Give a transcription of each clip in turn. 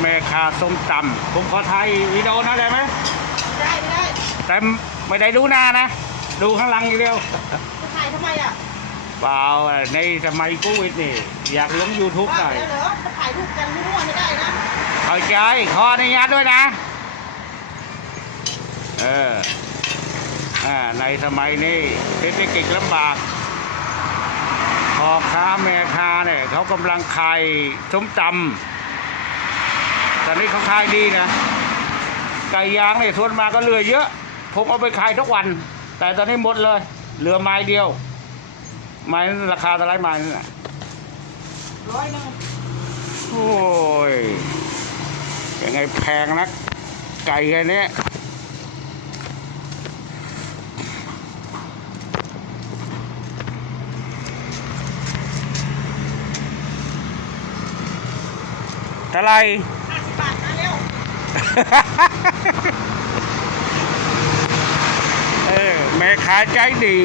แม่คาส้มตำผมขอถ่ายวิดีโอนะได้ไหมไม่ได้ไม่ได้แต่ไม่ได้ดูหน้านะ ดูข้างหลังอย่างเดียวจะถ่ายทำไมอะเปล่าในสมัยโควิดนี่ อยากลง YouTube หน่อยว่าแล้วเหรอจะถ่ายรูปกันมั่วๆไม่ได้นะเข้าใจขออนุญาตด้วยนะ เอออ่าในสมัยนี้เศรษฐกิจลำบากพ่อค้าแม่ค้าเนี่ยเขากำลังขายส้มตำ แตอนนี้เขาขายดีนะไก่ย่างเนี่ยส่วนมาก็เหลือเยอะ ผมเอาไปขายทุกวัน แต่ตอนนี้หมดเลย เหลือไม้เดียว ไม้ราคาเท่าไหรไม้นั่นะร้อยหนึงโอ้ยยังไงแพงนักไก่แค่นี้เท่าไห เออแม่ค้าใจดี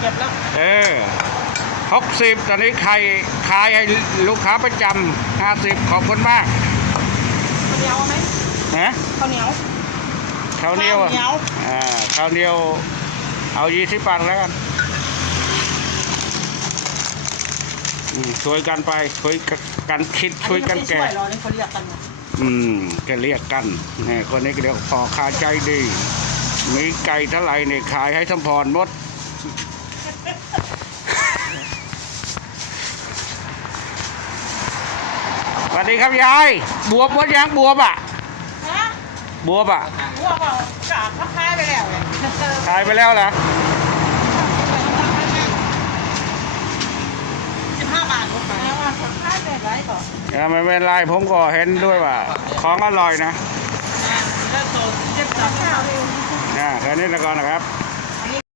เก็บแล้ว เออหกสิบตอนนี้ใครขายให้ลูกค้าประจำห้าสิบขอบคุณมากข้าวเหนียวเอาไหมนะข้าวเหนียวข้าวเหนียวข้าวเหนียวอ่าข้าวเหนียวเอายี่สิบบาทแล้วกันอืมช่วยกันไปช่วยกันคิดช่วยกันแก่ อัไม่ใช่ช่วยหรอนี่เขาเรียกกันนะอืมแกเรียกกันนี่คนนี้ก็เรียกพอคาใจดี มีไก่เท่าไหร่เนี่ยขายให้สมพรหมด สวัสดีครับยาย บวบวัดยังบวบอะ ฮะบวบอะหัวเปล่ากาดทักทายไปแล้วเลยขายไปแล้วเหรอ สิบห้าบาทลูกค้าว่าทักทายไป ไรก่อนเออไม่เป็นไรผมก็เห็นด้วยว่า ของอร่อยนะเริ่มโตเจ็บจับข้าวเร็วนะแค่นี้แล้วก่อนนะครับ